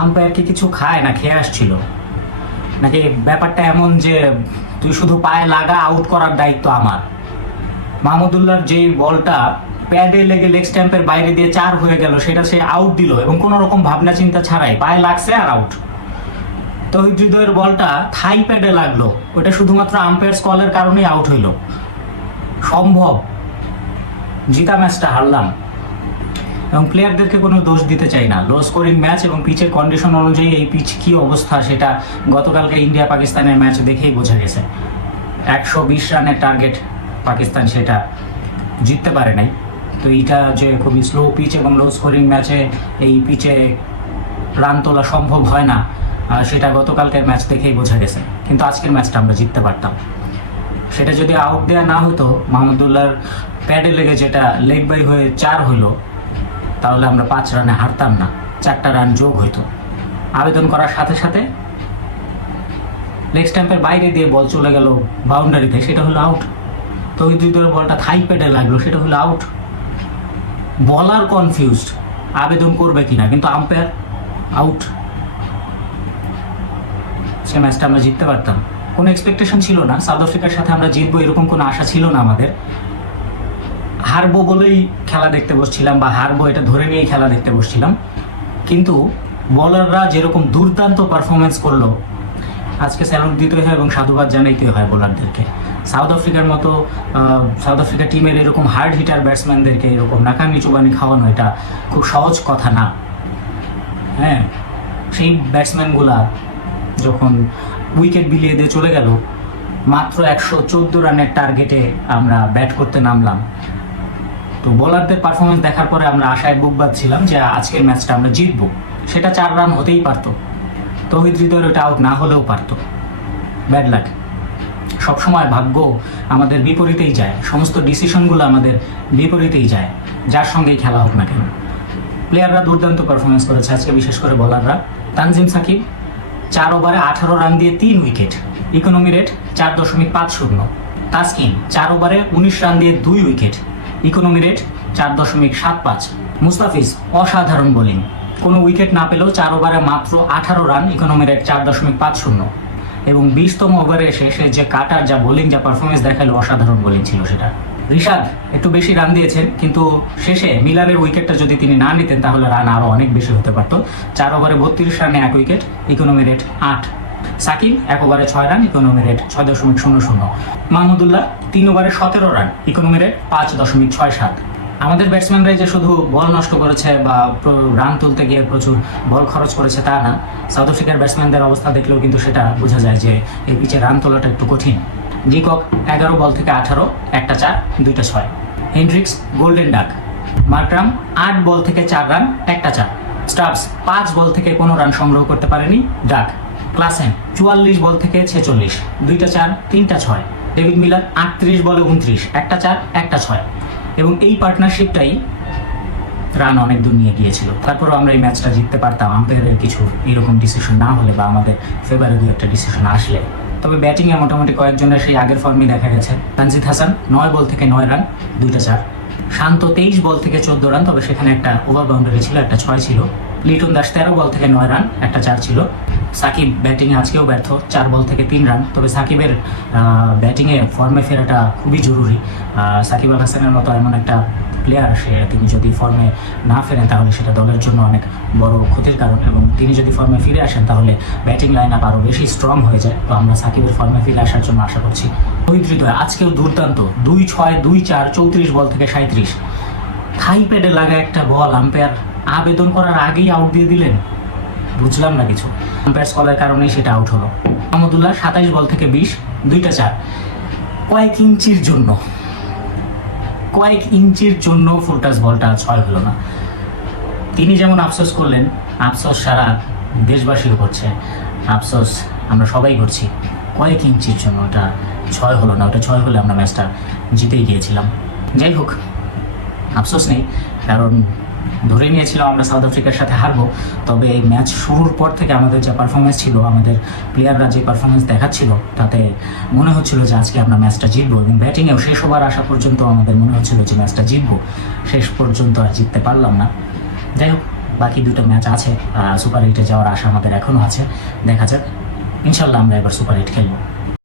Umpire কি কিছু খায় না খেয়ে আসছিল, নাকি ব্যাপারটা এমন যে তুই শুধু পায়ে লাগা, আউট করার দায়িত্ব আমার? মাহমুদুল্লাহর যেই বলটা প্যাডে লেগে লেগ স্ট্যাম্পের বাইরে দিয়ে 4 হয়ে গেল, সেটা সে আউট দিল এবং কোনো রকম ভাবনা চিন্তা ছাড়াই পায়ে লাগছে আর আউট। তৌহিদ হৃদয়ের বলটা থাই প্যাডে লাগলো, ওটা শুধুমাত্র আম্পায়ার্স কলের কারণেই আউট হইল। সম্ভব জিতা ম্যাচটা হারলাম, এবং প্লেয়ারদেরকে কোনো দোষ দিতে চাই না। লো স্কোরিং ম্যাচ এবং পিচের কন্ডিশন অনুযায়ী এই পিচ কী অবস্থা সেটা গতকালকে ইন্ডিয়া পাকিস্তানের ম্যাচ দেখেই বোঝা গেছে। 120 রানের টার্গেট পাকিস্তান, সেটা জিততে পারে নাই। তো এইটা যে খুবই স্লো পিচ এবং লো স্কোরিং ম্যাচে এই পিচে রান তোলা সম্ভব হয় না, সেটা গতকালকের ম্যাচ দেখেই বোঝা গেছে। কিন্তু আজকের ম্যাচটা আমরা জিততে পারতাম। সেটা যদি আউট দেওয়া না হতো, মাহমুদুল্লাহর প্যাডে লেগে যেটা লেগ বাই হয়ে 4 হলো, তাহলে আমরা 5 রানে হারতাম না, 4টা রান যোগ হইতো। আবেদন করার সাথে সাথে লেগ স্ট্যাম্পের বাইরে দিয়ে বল চলে গেল বাউন্ডারিতে, সেটা হলো আউট। তো ওই দুই দলের বলটা থাই প্যাডে লাগলো, সেটা হলো আউট। বলার কনফিউজড আবেদন করবে কিনা, কিন্তু আম্পায়ার আউট। সে ম্যাচটা আমরা জিততে পারতাম। কোনো এক্সপেকটেশন ছিল না সাউথ আফ্রিকার সাথে আমরা জিতবো, এরকম কোনো আশা ছিল না আমাদের। হারবো বলেই খেলা দেখতে বসছিলাম, বা হারবো এটা ধরে নিয়েই খেলা দেখতে বসছিলাম। কিন্তু বলাররা যেরকম দুর্দান্ত পারফরমেন্স করলো, আজকে স্যালুট দিতে হয় এবং সাধুবাদ জানাইতে হয় বোলারদেরকে। সাউথ আফ্রিকার মতো সাউথ আফ্রিকা টিমের এরকম হার্ড হিটার ব্যাটসম্যানদেরকে এরকম নাকামি চুবানি খাওয়ানো এটা খুব সহজ কথা না। হ্যাঁ, সেই ব্যাটসম্যানগুলা যখন উইকেট বিলিয়ে দিয়ে চলে গেল, মাত্র 114 রানের টার্গেটে আমরা ব্যাট করতে নামলাম। তো বোলারদের পারফরমেন্স দেখার পরে আমরা আশায় বুক বাঁধছিলাম যে আজকের ম্যাচটা আমরা জিতবো। সেটা 4 রান হতেই পারতো, তৌহিদ হৃদয়ের ওটা আউট না হলেও পারতো। Bad luck. সবসময় ভাগ্য আমাদের বিপরীতেই যায়, সমস্ত ডিসিশনগুলো আমাদের বিপরীতেই যায়, যার সঙ্গেই খেলা হোক না কেন। প্লেয়াররা দুর্দান্ত পারফরমেন্স করেছে আজকে, বিশেষ করে বোলাররা। তানজিম সাকিব 4 ওভারে 18 রান দিয়ে 3 উইকেট, ইকোনমি রেট 4.50। তাসকিন 4 ওভারে 19 রান দিয়ে 2 উইকেট, ইকোনমি রেট 4.75। মুস্তাফিজ অসাধারণ বোলিং, কোনো উইকেট না পেলেও 4 ওভারে মাত্র 18 রান, ইকোনমি রেট 4.50। এবং 20তম ওভারে এসে সে যে কাটার যা বোলিং, যা পারফরমেন্স দেখালো, অসাধারণ বোলিং ছিল সেটা। রিশাদ একটু বেশি রান দিয়েছেন, কিন্তু শেষে মিলারের উইকেটটা যদি তিনি না নিতেন তাহলে রান আরও অনেক বেশি হতে পারত। 4 ওভারে 32 রানে 1 উইকেট, ইকোনমি রেট 8। সাকিব 1 ওভারে 6 রান, ইকোনমি রেট 6.00। মাহমুদুল্লাহ 3 ওভারে 17 রান, ইকোনমি রেট 5.67। আমাদের ব্যাটসম্যানরাই যে শুধু বল নষ্ট করেছে বা রান তুলতে গিয়ে প্রচুর বল খরচ করেছে তা না, সাউথ আফ্রিকার ব্যাটসম্যানদের অবস্থা দেখলেও কিন্তু সেটা বোঝা যায় যে এই পিচে রান তোলাটা একটু কঠিন। ডিকক 11 বল থেকে 18, 1টা 4, 2টা 6। Hendrix golden duck. মার্করাম 8 বল থেকে 4 রান, 1টা 4। স্টাবস 5 বল থেকে কোনো রান সংগ্রহ করতে পারেনি, ডাক। ক্লাসেন 44 বল থেকে 46, 2টা 4, 3টা 6। ডেভিড মিলার 38 বলে 29, 1টা 4, 1টা 6। এবং এই পার্টনারশিপটাই রান অনেক দূর নিয়ে গিয়েছিল। তারপরেও আমরা এই ম্যাচটা জিততে পারতাম আম্পায়ারের কিছু এরকম ডিসিশন না হলে, বা আমাদের ফেভারে 2-1টা ডিসিশন আসলে। তবে ব্যাটিংয়ে মোটামুটি কয়েকজনের সেই আগের ফর্মই দেখা গেছে। তানজিদ হাসান 9 বল থেকে 9 রান, 2টা 4। শান্ত 23 বল থেকে 14 রান, তবে সেখানে একটা ওভার বাউন্ডারি ছিল, একটা 6 ছিল। লিটন দাস 13 বল থেকে 9 রান, একটা 4 ছিল। সাকিব ব্যাটিংয়ে আজকেও ব্যর্থ, 4 বল থেকে 3 রান। তবে সাকিবের ব্যাটিংয়ে ফর্মে ফেরাটা খুবই জরুরি। সাকিব আল হাসানের মতো এমন একটা প্লেয়ার, তিনি যদি ফর্মে না ফেরেন তাহলে সেটা দলের জন্য অনেক বড় ক্ষতির কারণ, এবং তিনি যদি ফর্মে ফিরে আসেন তাহলে ব্যাটিং লাইন আপ আরও বেশি স্ট্রং হয়ে যায়। তো আমরা সাকিবের ফর্মে ফিরে আসার জন্য আশা করছি। তৌহিদ হৃদয় আজকেও দুর্দান্ত, 2-6, 2-4, 34 বল থেকে 37। থাই প্যাডে লাগা একটা বল আম্পায়ার আবেদন করার আগেই আউট দিয়ে দিলেন, বুঝলাম না কিছু। আম্পায়ার কলের কারণেই সেটা আউট হলো। মাহমুদুল্লাহ 27 বল থেকে 20, 2টা 4। কয়েক ইঞ্চির জন্য ফুলটাস বলটা 6 হলো না। তিনি যেমন আফসোস করলেন, আফসোস সারা দেশবাসীও করছে, আফসোস আমরা সবাই করছি। কয়েক ইঞ্চির জন্য ওটা 6 হলো না, ওটা 6 হলে আমরা ম্যাচটা জিতেই গিয়েছিলাম। যাই হোক, আফসোস নেই, কারণ ধরে নিয়েছিলাম আমরা সাউথ আফ্রিকার সাথে হারবো। তবে এই ম্যাচ শুরুর পর থেকে আমাদের যে পারফরমেন্স ছিল, আমাদের প্লেয়াররা যে পারফরমেন্স দেখাচ্ছিল, তাতে মনে হচ্ছিল যে আজকে আমরা ম্যাচটা জিতবো। এবং ব্যাটিংয়েও শেষ ওভার আসা পর্যন্ত আমাদের মনে হচ্ছিল যে ম্যাচটা জিতবো। শেষ পর্যন্ত আর জিততে পারলাম না। যাই হোক, বাকি দুটো ম্যাচ আছে, সুপার এইটে যাওয়ার আশা আমাদের এখনও আছে। দেখা যাক, ইনশাল্লাহ আমরা এবার সুপার এইট খেলবো।